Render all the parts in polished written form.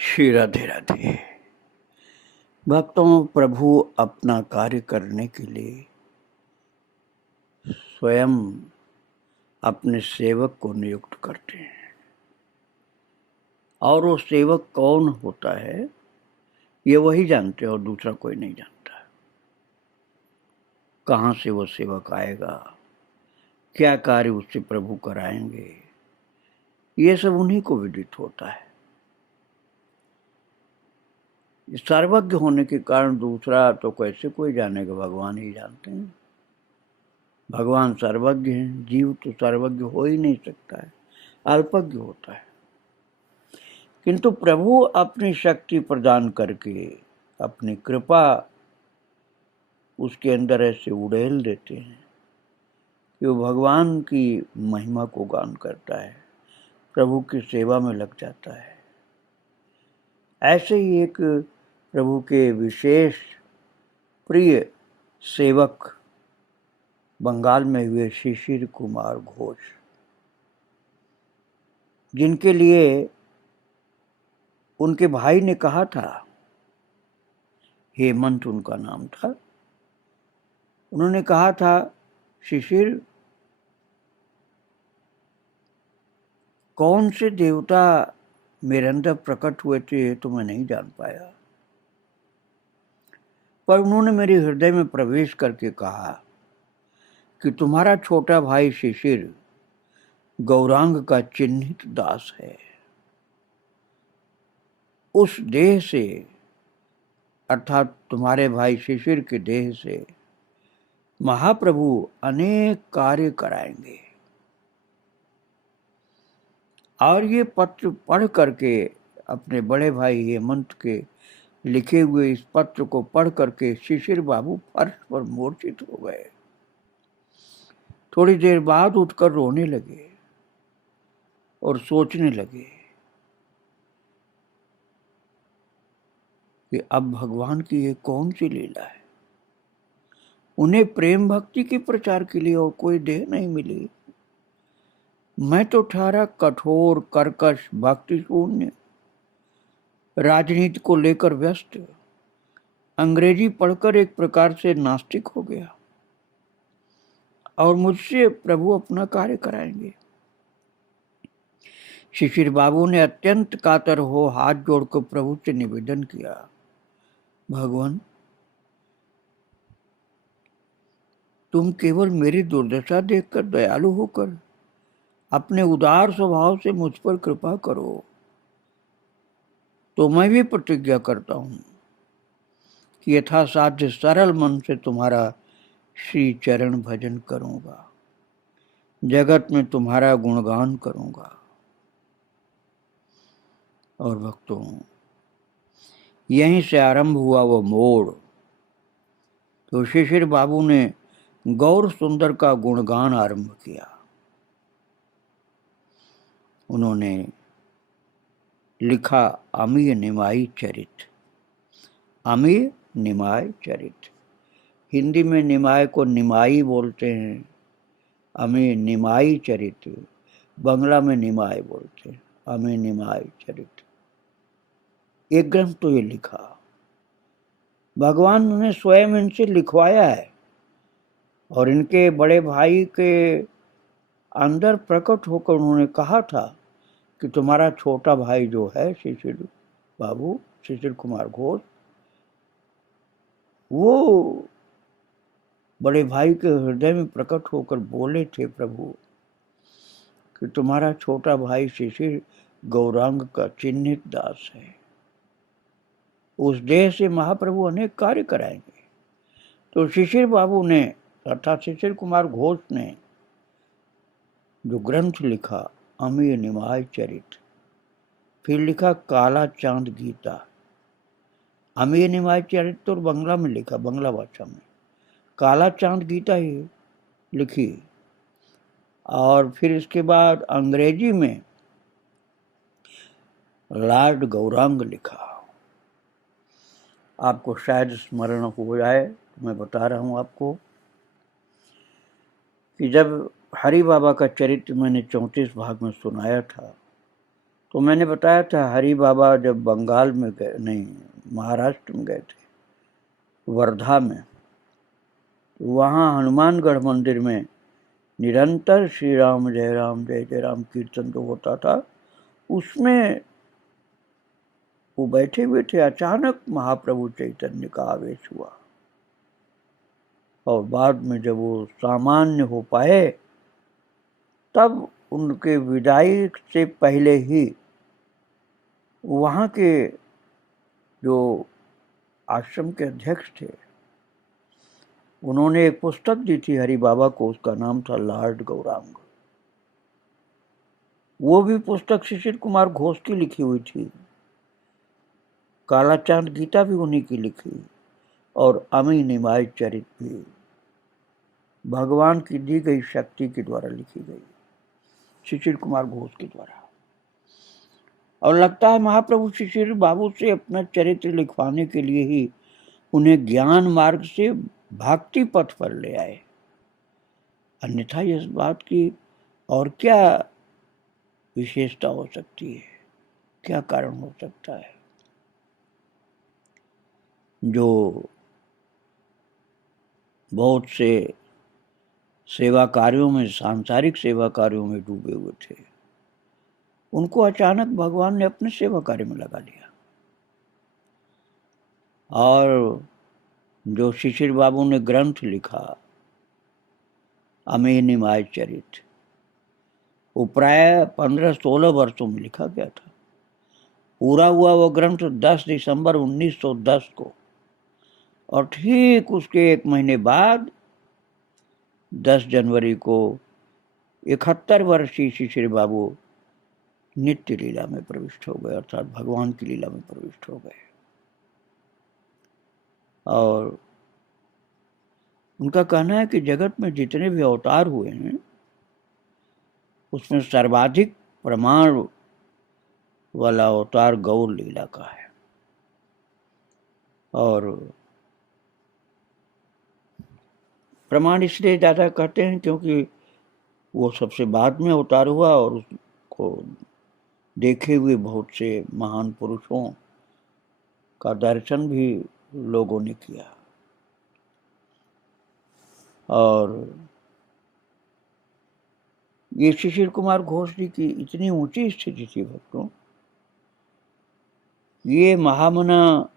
श्री राधे राधे। भक्तों, प्रभु अपना कार्य करने के लिए स्वयं अपने सेवक को नियुक्त करते हैं, और वो सेवक कौन होता है ये वही जानते हैं और दूसरा कोई नहीं जानता। कहाँ से वो सेवक आएगा, क्या कार्य उससे प्रभु कराएंगे, ये सब उन्हीं को विदित होता है। सर्वज्ञ होने के कारण दूसरा तो कैसे कोई जानेगा, भगवान ही जानते हैं। भगवान सर्वज्ञ हैं, जीव तो सर्वज्ञ हो ही नहीं सकता है, अल्पज्ञ होता है। किंतु प्रभु अपनी शक्ति प्रदान करके अपनी कृपा उसके अंदर ऐसे उड़ेल देते हैं कि वो भगवान की महिमा को गान करता है, प्रभु की सेवा में लग जाता है। ऐसे ही एक प्रभु के विशेष प्रिय सेवक बंगाल में हुए शिशिर कुमार घोष, जिनके लिए उनके भाई ने कहा था, हेमंत उनका नाम था, उन्होंने कहा था, शिशिर, कौन से देवता मेरे अंदर प्रकट हुए थे तो मैं नहीं जान पाया, पर उन्होंने मेरे हृदय में प्रवेश करके कहा कि तुम्हारा छोटा भाई शिशिर गौरांग का चिन्हित दास है। उस देह से, अर्थात तुम्हारे भाई शिशिर के देह से महाप्रभु अनेक कार्य कराएंगे। और ये पत्र पढ़ करके, अपने बड़े भाई हेमंत के लिखे हुए इस पत्र को पढ़ करके शिशिर बाबू फर्श पर मूर्छित हो गए। थोड़ी देर बाद उठकर रोने लगे और सोचने लगे कि अब भगवान की ये कौन सी लीला है। उन्हें प्रेम भक्ति के प्रचार के लिए और कोई देह नहीं मिली। मैं तो ठहरा कठोर, कर्कश, भक्ति शून्य, राजनीति को लेकर व्यस्त, अंग्रेजी पढ़कर एक प्रकार से नास्तिक हो गया, और मुझसे प्रभु अपना कार्य कराएंगे। शिशिर बाबू ने अत्यंत कातर हो हाथ जोड़कर प्रभु से निवेदन किया, भगवान, तुम केवल मेरी दुर्दशा देखकर दयालु होकर अपने उदार स्वभाव से मुझ पर कृपा करो, तो मैं भी प्रतिज्ञा करता हूं कि यथासाध्य सरल मन से तुम्हारा श्री चरण भजन करूंगा, जगत में तुम्हारा गुणगान करूंगा। और भक्तों, यहीं से आरंभ हुआ वो मोड़। तो शिशिर बाबू ने गौर सुंदर का गुणगान आरंभ किया। उन्होंने लिखा अमीय निमाई चरित। अमीय निमाय चरित, हिंदी में निमाय को निमाई बोलते हैं, अमीय निमाई चरित, बंगला में निमाय बोलते हैं, अमीय निमाय चरित। एक ग्रंथ तो ये लिखा, भगवान ने स्वयं इनसे लिखवाया है, और इनके बड़े भाई के अंदर प्रकट होकर उन्होंने कहा था कि तुम्हारा छोटा भाई जो है शिशिर बाबू, शिशिर कुमार घोष, वो बड़े भाई के हृदय में प्रकट होकर बोले थे प्रभु कि तुम्हारा छोटा भाई शिशिर गौरांग का चिन्हित दास है, उस देह से महाप्रभु अनेक कार्य कराएंगे। तो शिशिर बाबू ने, अर्थात शिशिर कुमार घोष ने जो ग्रंथ लिखा अमीय निमाय चरित, फिर लिखा काला चांद गीता। अमीय निमाय चरित तो बंगला में लिखा, बंगला भाषा में, काला चांद गीता ही लिखी, और फिर इसके बाद अंग्रेजी में लॉर्ड गौरांग लिखा। आपको शायद स्मरण हो जाए, मैं बता रहा हूं आपको कि जब हरि बाबा का चरित्र मैंने 34 भाग में सुनाया था, तो मैंने बताया था हरि बाबा जब बंगाल में गए, नहीं महाराष्ट्र में गए थे, वर्धा में, वहाँ हनुमानगढ़ मंदिर में निरंतर श्री राम जय जय राम कीर्तन जो होता था, उसमें वो बैठे हुए थे। अचानक महाप्रभु चैतन्य का आवेश हुआ और बाद में जब वो सामान्य हो पाए तब उनके विदाई से पहले ही वहाँ के जो आश्रम के अध्यक्ष थे उन्होंने एक पुस्तक दी थी हरि बाबा को, उसका नाम था लॉर्ड गौरांग। वो भी पुस्तक शिशिर कुमार घोष की लिखी हुई थी। काला चांद गीता भी उन्हीं की लिखी और अमी निमाय चरित भी भगवान की दी गई शक्ति के द्वारा लिखी गई, शिशिर कुमार घोष के द्वारा। और लगता है महाप्रभु शिशिर बाबू से अपना चरित्र लिखवाने के लिए ही उन्हें ज्ञान मार्ग से भक्ति पथ पर ले आए, अन्यथा इस बात की और क्या विशेषता हो सकती है, क्या कारण हो सकता है। जो बहुत से सेवा कार्यों में, सांसारिक सेवा कार्यों में डूबे हुए थे, उनको अचानक भगवान ने अपने सेवा कार्य में लगा लिया। और जो शिशिर बाबू ने ग्रंथ लिखा अमी निमाय चरित, वो प्राय 15-16 वर्षों में लिखा गया था। पूरा हुआ वो ग्रंथ 10 दिसंबर 1910 को, और ठीक उसके 1 महीने बाद 10 जनवरी को 71 वर्षीय शिशिर बाबू नित्य लीला में प्रविष्ट हो गए, अर्थात भगवान की लीला में प्रविष्ट हो गए। और उनका कहना है कि जगत में जितने भी अवतार हुए हैं उसमें सर्वाधिक प्रमाण वाला अवतार गौर लीला का है। और प्रमाण इसलिए ज़्यादा कहते हैं क्योंकि वो सबसे बाद में अवतार हुआ और उसको देखे हुए बहुत से महान पुरुषों का दर्शन भी लोगों ने किया। और ये शिशिर कुमार घोष जी की इतनी ऊंची स्थिति थी भक्तों, ये महामना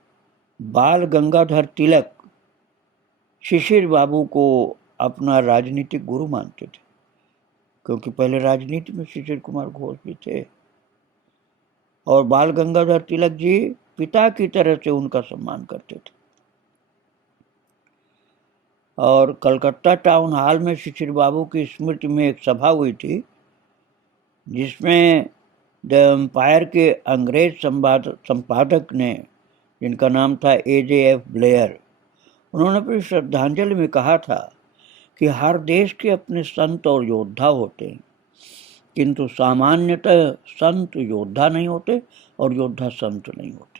बाल गंगाधर तिलक शिशिर बाबू को अपना राजनीतिक गुरु मानते थे, क्योंकि पहले राजनीति में शिशिर कुमार घोष जी थे। और बाल गंगाधर तिलक जी पिता की तरह से उनका सम्मान करते थे। और कलकत्ता टाउन हॉल में शिशिर बाबू की स्मृति में एक सभा हुई थी, जिसमें द एम्पायर के अंग्रेज संपादक ने, जिनका नाम था AJF ब्लेयर, उन्होंने अपनी श्रद्धांजलि में कहा था कि हर देश के अपने संत और योद्धा होते हैं, किंतु सामान्यतः संत योद्धा नहीं होते और योद्धा संत नहीं होते।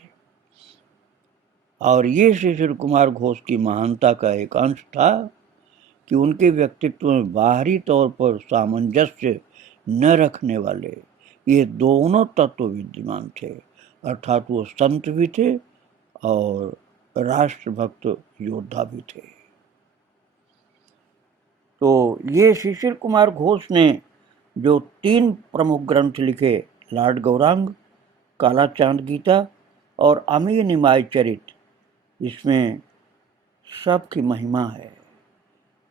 और ये शिशिर कुमार घोष की महानता का एक अंश था कि उनके व्यक्तित्व में बाहरी तौर पर सामंजस्य न रखने वाले ये दोनों तत्व विद्यमान थे, अर्थात वो संत भी थे और राष्ट्रभक्त योद्धा भी थे। तो ये शिशिर कुमार घोष ने जो 3 प्रमुख ग्रंथ लिखे, लॉर्ड गौरांग, काला चांद गीता और अमी निमाय चरित, इसमें सबकी महिमा है,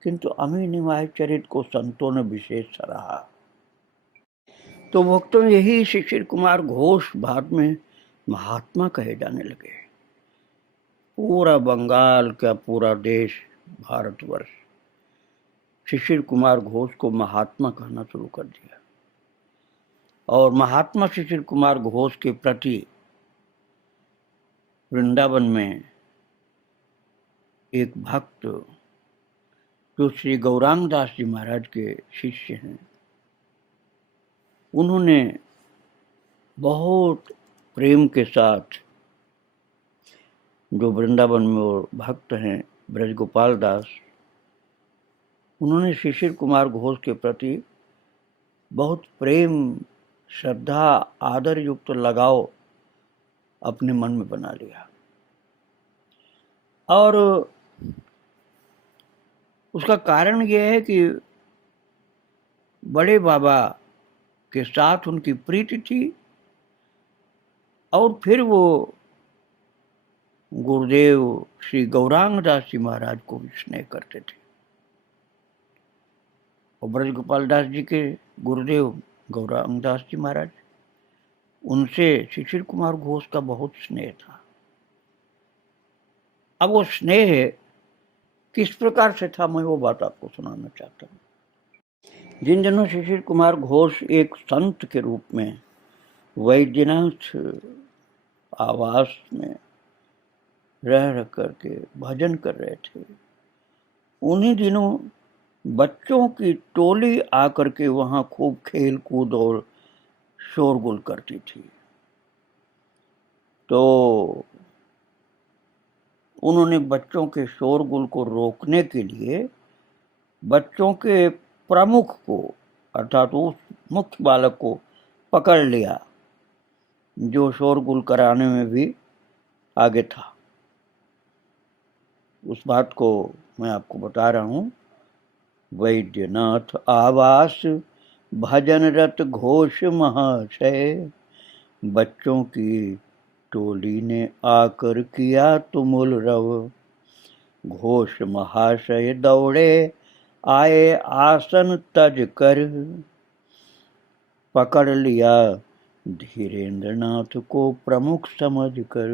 किंतु अमी निमाय चरित को संतों ने विशेष सराहा। तो भक्तों, यही शिशिर कुमार घोष बाद में महात्मा कहे जाने लगे। पूरा बंगाल का पूरा देश, भारतवर्ष, शिशिर कुमार घोष को महात्मा कहना शुरू कर दिया। और महात्मा शिशिर कुमार घोष के प्रति वृंदावन में एक भक्त जो श्री गौरांग दास जी महाराज के शिष्य हैं, उन्होंने बहुत प्रेम के साथ, जो वृंदावन में वो भक्त हैं ब्रजगोपाल दास, उन्होंने शिशिर कुमार घोष के प्रति बहुत प्रेम श्रद्धा आदर युक्त लगाव अपने मन में बना लिया। और उसका कारण यह है कि बड़े बाबा के साथ उनकी प्रीति थी और फिर वो गुरुदेव श्री गौरांग दास जी महाराज को भी स्नेह करते थे। और ब्रज गोपाल दास जी के गुरुदेव गौरांग दास जी महाराज, उनसे शिशिर कुमार घोष का बहुत स्नेह था। अब वो स्नेह किस प्रकार से था, मैं वो बात आपको सुनाना चाहता हूँ। जिन दिनों शिशिर कुमार घोष एक संत के रूप में वैद्यनाथ आवास में रह करके भजन कर रहे थे, उन्हीं दिनों बच्चों की टोली आकर के वहां खूब खेल कूद और शोरगुल करती थी। तो उन्होंने बच्चों के शोरगुल को रोकने के लिए बच्चों के प्रमुख को, अर्थात उस मुख्य बालक को पकड़ लिया जो शोरगुल कराने में भी आगे था। उस बात को मैं आपको बता रहा हूं। वैद्यनाथ आवास भजनरत घोष महाशय, बच्चों की टोली ने आकर किया तुमुल रव। घोष महाशय दौड़े आए आसन तज कर, पकड़ लिया धीरेन्द्रनाथ को प्रमुख समझ कर।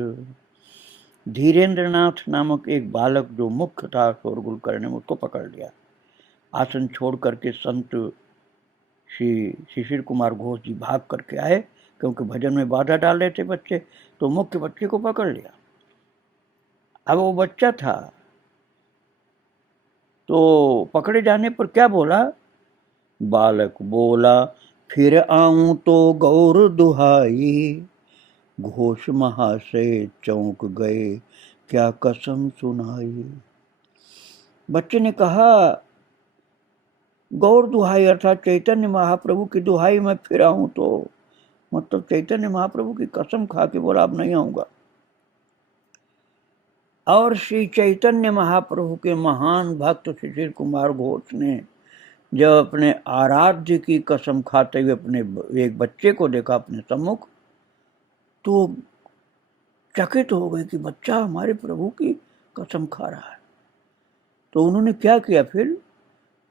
धीरेन्द्रनाथ नामक एक बालक जो मुख्य था शोरगुल करने में, उसको पकड़ लिया। आसन छोड़ करके संत श्री शिशिर कुमार घोष जी भाग करके आए, क्योंकि भजन में बाधा डाल रहे थे बच्चे, तो मुख्य बच्चे को पकड़ लिया। अब वो बच्चा था, तो पकड़े जाने पर क्या बोला? बालक बोला फिर आऊं तो गौर दुहाई। घोष महाशय चौंक गए क्या कसम सुनाई। बच्चे ने कहा गौर दुहाई अर्थात चैतन्य महाप्रभु की दुहाई मैं फिर आऊं तो, मतलब चैतन्य महाप्रभु की कसम खा के बोला अब नहीं आऊंगा। और श्री चैतन्य महाप्रभु के महान भक्त शिशिर कुमार घोष ने जब अपने आराध्य की कसम खाते हुए अपने एक बच्चे को देखा अपने सम्मुख, तो चकित हो गए कि बच्चा हमारे प्रभु की कसम खा रहा है। तो उन्होंने क्या किया, फिर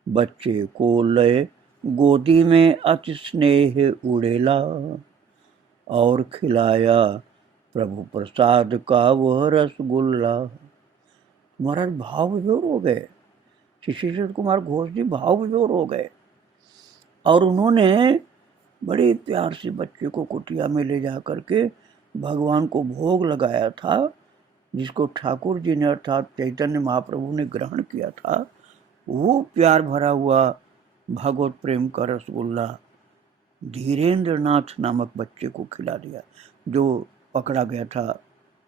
बच्चे को लय गोदी में अति स्नेह उड़ेला और खिलाया प्रभु प्रसाद का वह रसगुल्ला। महाराज भाव विभोर हो गए, शिशिर कुमार घोष जी भाव विभोर हो गए और उन्होंने बड़े प्यार से बच्चे को कुटिया में ले जा करके भगवान को भोग लगाया था, जिसको ठाकुर जी ने अर्थात चैतन्य महाप्रभु ने ग्रहण किया था। वो प्यार भरा हुआ भगवत प्रेम का रसगुल्ला धीरेन्द्रनाथ नामक बच्चे को खिला दिया, जो पकड़ा गया था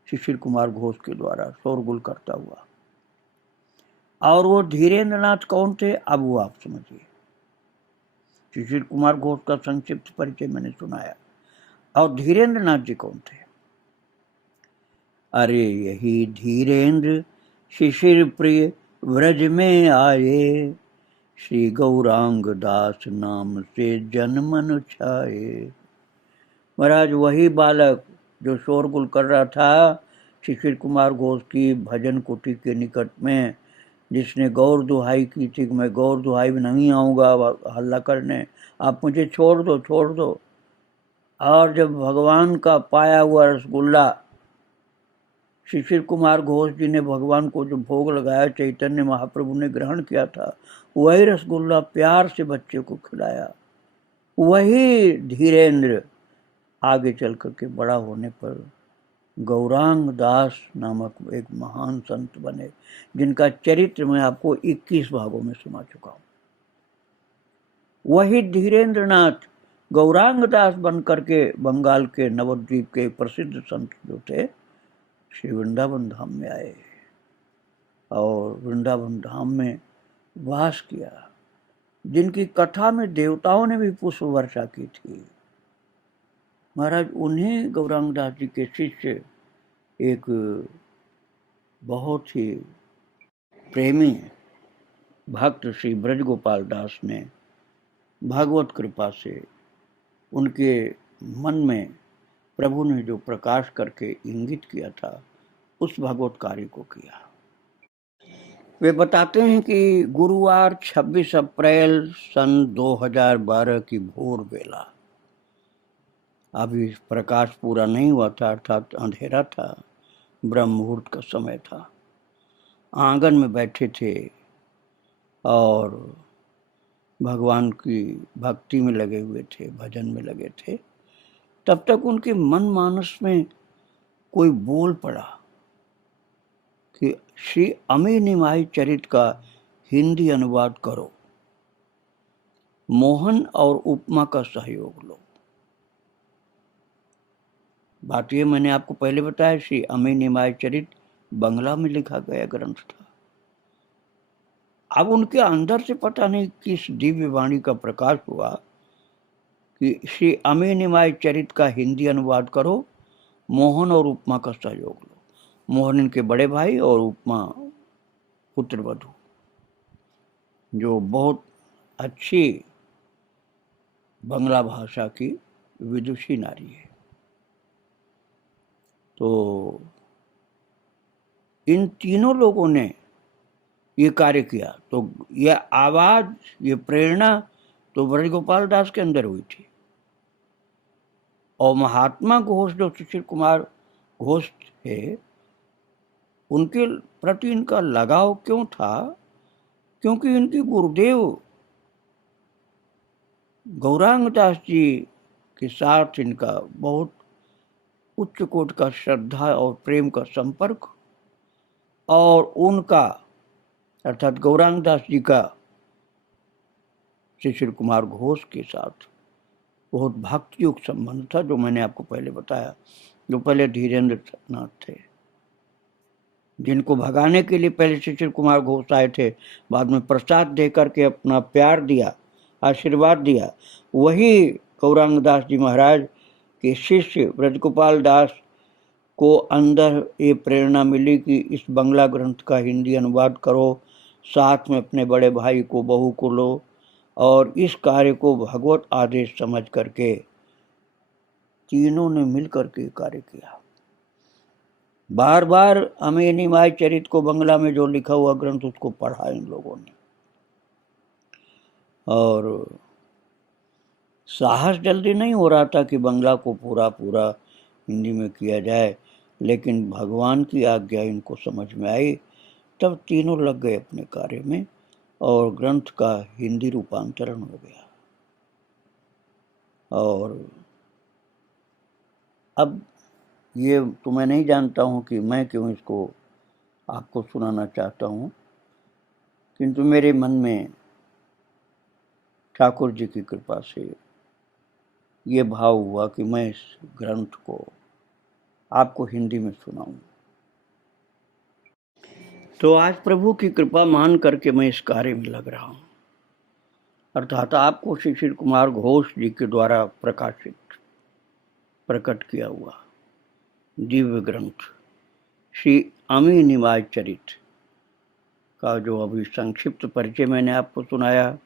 शिशिर कुमार घोष के द्वारा शोरगुल करता हुआ। और वो धीरेन्द्रनाथ कौन थे, अब वो आप समझिए। शिशिर कुमार घोष का संक्षिप्त परिचय मैंने सुनाया, और धीरेन्द्रनाथ जी कौन थे? अरे यही धीरेन्द्र शिशिर प्रिय व्रज में आए, श्री गौरांग दास नाम से जनमन छाए। महाराज वही बालक जो शोरगुल कर रहा था शिशिर कुमार घोष की भजन कुटी के निकट में, जिसने गौर दुहाई की थी कि मैं गौर दुहाई में नहीं आऊँगा हल्ला करने, आप मुझे छोड़ दो छोड़ दो। और जब भगवान का पाया हुआ रसगुल्ला शिशिर कुमार घोष जी ने भगवान को जो भोग लगाया चैतन्य महाप्रभु ने ग्रहण किया था, वही रसगुल्ला प्यार से बच्चे को खिलाया। वही धीरेन्द्र आगे चल करके बड़ा होने पर गौरांग दास नामक एक महान संत बने, जिनका चरित्र मैं आपको 21 भागों में सुना चुका हूँ। वही धीरेन्द्रनाथ गौरांग दास बन करके बंगाल के नवद्वीप के प्रसिद्ध संत जो थे श्री वृंदावन धाम में आए और वृंदावन धाम में वास किया, जिनकी कथा में देवताओं ने भी पुष्प वर्षा की थी। महाराज उन्हें गौरांग दास जी के शिष्य एक बहुत ही प्रेमी भक्त श्री ब्रज गोपाल दास ने भागवत कृपा से उनके मन में प्रभु ने जो प्रकाश करके इंगित किया था उस भागवत कार्य को किया। वे बताते हैं कि गुरुवार 26 अप्रैल सन 2012 की भोर बेला, अभी प्रकाश पूरा नहीं हुआ था, अर्थात अंधेरा था, ब्रह्म मुहूर्त का समय था। आंगन में बैठे थे और भगवान की भक्ति में लगे हुए थे, भजन में लगे थे। तब तक उनके मन मानस में कोई बोल पड़ा कि श्री अमी निमाई चरित का हिंदी अनुवाद करो, मोहन और उपमा का सहयोग लो। बात ये मैंने आपको पहले बताया, श्री अमी निमाई चरित बंगला में लिखा गया ग्रंथ था। अब उनके अंदर से पता नहीं किस दिव्य वाणी का प्रकाश हुआ कि श्री अमी निमाई चरित का हिंदी अनुवाद करो, मोहन और उपमा का सहयोग लो। मोहन इनके बड़े भाई और उपमा पुत्र वधु, जो बहुत अच्छी बंगला भाषा की विदुषी नारी है। तो इन तीनों लोगों ने ये कार्य किया। तो यह आवाज, ये प्रेरणा तो ब्रज गोपाल दास के अंदर हुई थी। और महात्मा घोष जो सुशील कुमार घोष थे, उनके प्रति इनका लगाव क्यों था? क्योंकि इनके गुरुदेव गौरांग दास जी के साथ इनका बहुत उच्च कोटि का श्रद्धा और प्रेम का संपर्क, और उनका अर्थात गौरांग दास जी का सुशील कुमार घोष के साथ बहुत भक्ति युक्त संबंध था, जो मैंने आपको पहले बताया। जो पहले धीरेन्द्र नाथ थे, जिनको भगाने के लिए पहले सुशील कुमार घोष आए थे, बाद में प्रसाद दे करके अपना प्यार दिया, आशीर्वाद दिया, वही गौरांग दास जी महाराज के शिष्य ब्रजगोपाल दास को अंदर ये प्रेरणा मिली कि इस बंगला ग्रंथ का हिंदी अनुवाद करो, साथ में अपने बड़े भाई को, बहू को लो, और इस कार्य को भगवत आदेश समझ करके तीनों ने मिलकर के कार्य किया। बार बार अमी निमाई चरित को बंगला में जो लिखा हुआ ग्रंथ उसको पढ़ा इन लोगों ने, और साहस जल्दी नहीं हो रहा था कि बंगला को पूरा पूरा हिंदी में किया जाए, लेकिन भगवान की आज्ञा इनको समझ में आई। तब तीनों लग गए अपने कार्य में और ग्रंथ का हिंदी रूपांतरण हो गया। और अब ये तो मैं नहीं जानता हूँ कि मैं क्यों इसको आपको सुनाना चाहता हूँ, किंतु मेरे मन में ठाकुर जी की कृपा से ये भाव हुआ कि मैं इस ग्रंथ को आपको हिंदी में सुनाऊं। तो आज प्रभु की कृपा मान करके मैं इस कार्य में लग रहा हूं, अर्थात आपको सुशील कुमार घोष जी के द्वारा प्रकाशित प्रकट किया हुआ दिव्य ग्रंथ श्री अमी निमाई चरित का जो अभी संक्षिप्त परिचय मैंने आपको सुनाया,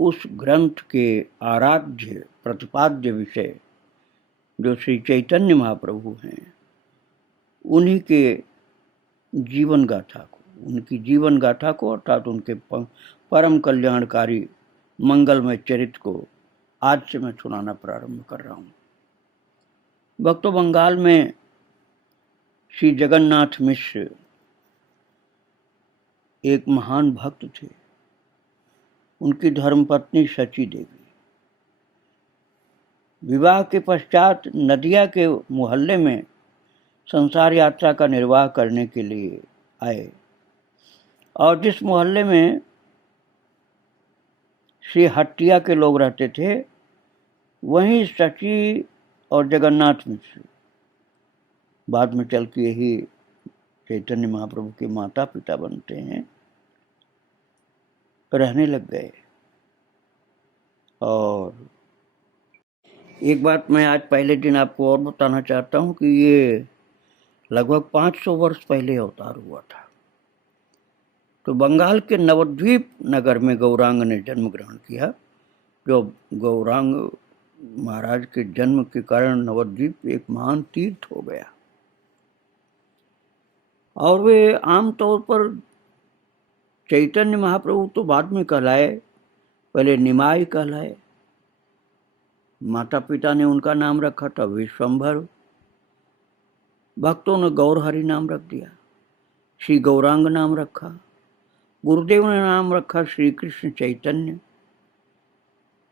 उस ग्रंथ के आराध्य प्रतिपाद्य विषय जो श्री चैतन्य महाप्रभु हैं, उन्हीं के जीवन गाथा को, उनकी जीवन गाथा को, अर्थात उनके परम कल्याणकारी मंगलमय चरित्र को आज से मैं सुनाना प्रारंभ कर रहा हूँ। भक्तों, बंगाल में श्री जगन्नाथ मिश्र एक महान भक्त थे। उनकी धर्मपत्नी शची देवी विवाह के पश्चात नदिया के मोहल्ले में संसार यात्रा का निर्वाह करने के लिए आए, और जिस मोहल्ले में श्री हट्टिया के लोग रहते थे, वहीं शची और जगन्नाथ मिश्र बाद में चल के यही चैतन्य महाप्रभु के माता पिता बनते हैं, रहने लग गए। और एक बात मैं आज पहले दिन आपको और बताना चाहता हूँ कि ये लगभग 500 वर्ष पहले अवतार हुआ था। तो बंगाल के नवद्वीप नगर में गौरांग ने जन्म ग्रहण किया। जो गौरांग महाराज के जन्म के कारण नवद्वीप एक महान तीर्थ हो गया। और वे आमतौर पर चैतन्य महाप्रभु तो बाद में कहलाए, पहले निमाई कहलाए। माता पिता ने उनका नाम रखा था विश्वंभर। भक्तों ने गौरहरि नाम रख दिया, श्री गौरांग नाम रखा। गुरुदेव ने नाम रखा श्री कृष्ण चैतन्य।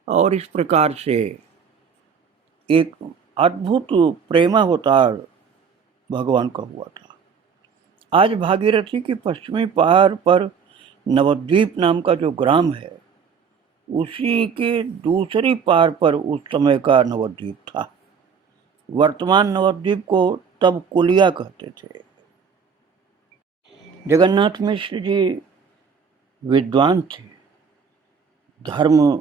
और इस प्रकार से एक अद्भुत प्रेमावतार भगवान का हुआ था। आज भागीरथी के पश्चिमी पहाड़ पर नवद्वीप नाम का जो ग्राम है, उसी के दूसरी पार पर उस समय का नवद्वीप था। वर्तमान नवद्वीप को तब कुलिया कहते थे। जगन्नाथ मिश्र जी विद्वान थे, धर्म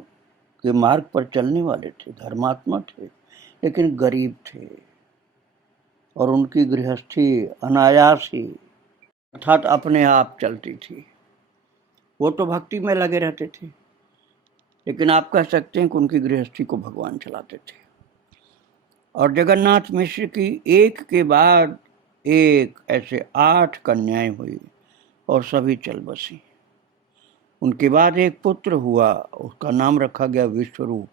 के मार्ग पर चलने वाले थे, धर्मात्मा थे, लेकिन गरीब थे। और उनकी गृहस्थी अनायास ही अर्थात अपने आप चलती थी। वो तो भक्ति में लगे रहते थे, लेकिन आप कह सकते हैं कि उनकी गृहस्थी को भगवान चलाते थे। और जगन्नाथ मिश्र की एक के बाद एक ऐसे 8 कन्याएं हुई और सभी चल बसी। उनके बाद एक पुत्र हुआ, उसका नाम रखा गया विश्वरूप।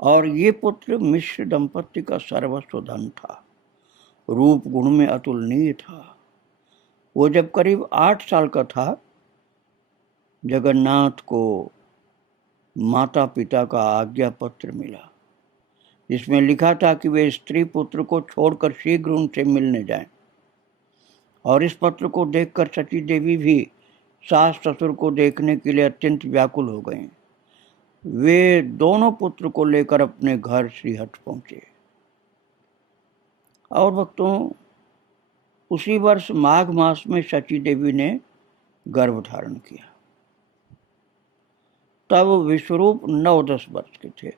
और ये पुत्र मिश्र दंपत्ति का सर्वस्व धन था, रूप गुण में अतुलनीय था। वो जब करीब 8 साल का था, जगन्नाथ को माता पिता का आज्ञा पत्र मिला, जिसमें लिखा था कि वे स्त्री पुत्र को छोड़कर शीघ्र उनसे मिलने जाएं। और इस पत्र को देखकर सची देवी भी सास ससुर को देखने के लिए अत्यंत व्याकुल हो गईं। वे दोनों पुत्र को लेकर अपने घर श्रीहट्ट पहुंचे। और भक्तों, उसी वर्ष माघ मास में सची देवी ने गर्भ धारण किया। तब विश्वरूप 9-10 वर्ष के थे।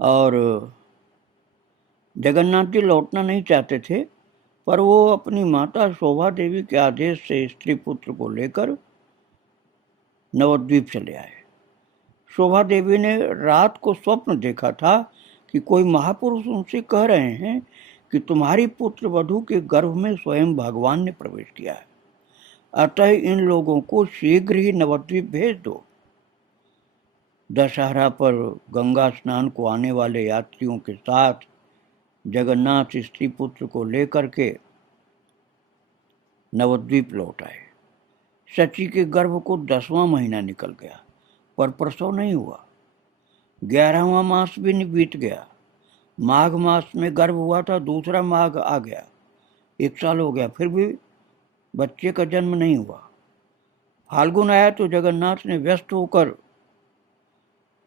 और जगन्नाथ जी लौटना नहीं चाहते थे, पर वो अपनी माता शोभा देवी के आदेश से स्त्री पुत्र को लेकर नवद्वीप चले आए। शोभा देवी ने रात को स्वप्न देखा था कि कोई महापुरुष उनसे कह रहे हैं कि तुम्हारी पुत्र वधू के गर्भ में स्वयं भगवान ने प्रवेश किया है, अतः इन लोगों को शीघ्र ही नवद्वीप भेज दो। दशहरा पर गंगा स्नान को आने वाले यात्रियों के साथ जगन्नाथ स्त्री पुत्र को लेकर के नवद्वीप लौट आए। सची के गर्भ को 10वां महीना निकल गया, पर प्रसव नहीं हुआ। 11वां मास भी बीत गया। माघ मास में गर्भ हुआ था, दूसरा माघ आ गया, 1 साल हो गया, फिर भी बच्चे का जन्म नहीं हुआ। फाल्गुन आया तो जगन्नाथ ने व्यस्त होकर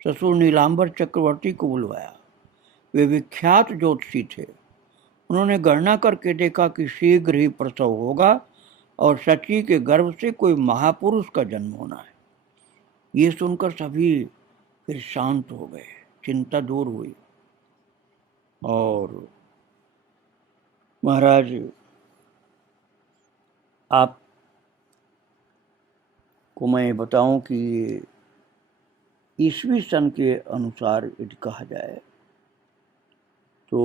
ससुर नीलांबर चक्रवर्ती को बुलवाया। वे विख्यात ज्योतिषी थे। उन्होंने गणना करके देखा कि शीघ्र ही प्रसव होगा और सची के गर्भ से कोई महापुरुष का जन्म होना है। ये सुनकर सभी फिर शांत हो गए, चिंता दूर हुई। और महाराज, आपको मैं बताऊं कि ईस्वी सन के अनुसार यदि कहा जाए तो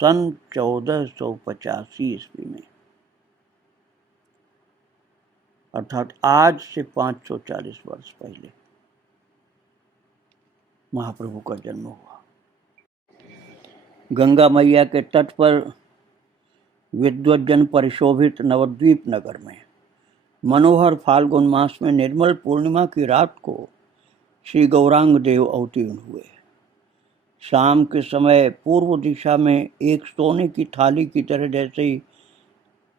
सन 1485 ईस्वी में, अर्थात आज से 540 वर्ष पहले महाप्रभु का जन्म हुआ। गंगा मैया के तट पर विद्वज्जन परिशोभित नवद्वीप नगर में मनोहर फाल्गुन मास में निर्मल पूर्णिमा की रात को श्री गौरांग देव अवतीर्ण हुए। शाम के समय पूर्व दिशा में एक सोने की थाली की तरह जैसे ही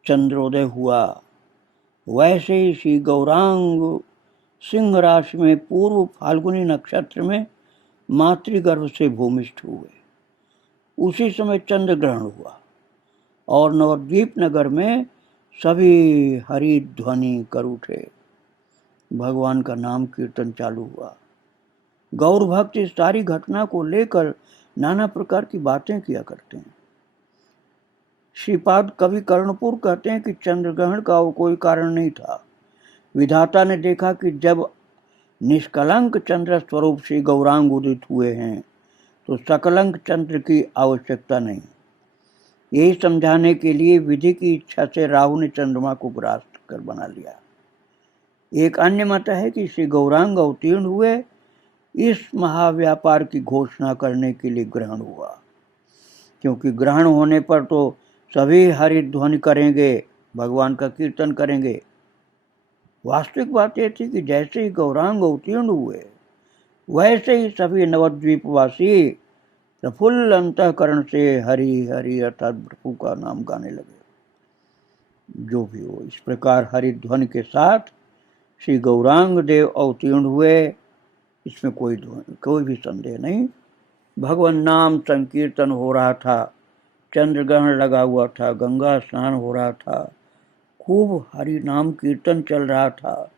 चंद्रोदय हुआ, वैसे ही श्री गौरांग सिंह राशि में पूर्व फाल्गुनी नक्षत्र में मातृगर्भ से भूमिष्ठ हुए। उसी समय चंद्र ग्रहण हुआ और नवद्वीप नगर में सभी हरि ध्वनि कर उठे। भगवान का नाम कीर्तन चालू हुआ। गौर भक्त इस सारी घटना को लेकर नाना प्रकार की बातें किया करते हैं। श्रीपाद कवि कर्णपुर कहते हैं कि चंद्रग्रहण का कोई कारण नहीं था। विधाता ने देखा कि जब निष्कलंक चंद्र स्वरूप श्री गौरांग उदित हुए हैं तो सकलंक चंद्र की आवश्यकता नहीं। यही समझाने के लिए विधि की इच्छा से राहु ने चंद्रमा को ग्रास कर बना लिया। एक अन्य मत है कि श्री गौरांग अवतीर्ण हुए इस महाव्यापार की घोषणा करने के लिए ग्रहण हुआ, क्योंकि ग्रहण होने पर तो सभी हरिध्वनि करेंगे, भगवान का कीर्तन करेंगे। वास्तविक बात यह थी कि जैसे ही गौरांग अवतीर्ण हुए वैसे ही सभी नवद्वीपवासी प्रफुल्ल अंतःकरण से हरि हरि अर्थात प्रभु का नाम गाने लगे। जो भी हो, इस प्रकार हरिध्वनि के साथ श्री गौरांग देव अवतीर्ण हुए, इसमें कोई भी संदेह नहीं। भगवान नाम संकीर्तन हो रहा था, चंद्रग्रहण लगा हुआ था, गंगा स्नान हो रहा था, खूब हरि नाम कीर्तन चल रहा था।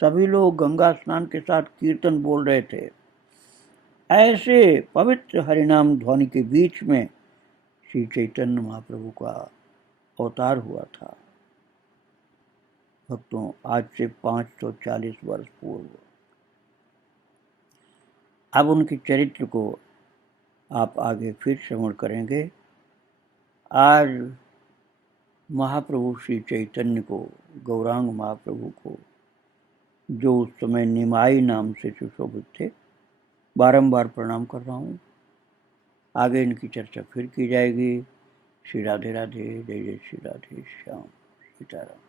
सभी लोग गंगा स्नान के साथ कीर्तन बोल रहे थे। ऐसे पवित्र हरिनाम ध्वनि के बीच में श्री चैतन्य महाप्रभु का अवतार हुआ था। भक्तों, आज से 540 वर्ष पूर्व अब उनके चरित्र को आप आगे फिर श्रवण करेंगे। आज महाप्रभु श्री चैतन्य को, गौरांग महाप्रभु को, जो उस समय निमाई नाम से सुशोभित थे, बारंबार प्रणाम कर रहा हूँ। आगे इनकी चर्चा फिर की जाएगी। श्री राधे राधे, जय जय श्री राधे श्याम, सीताराम।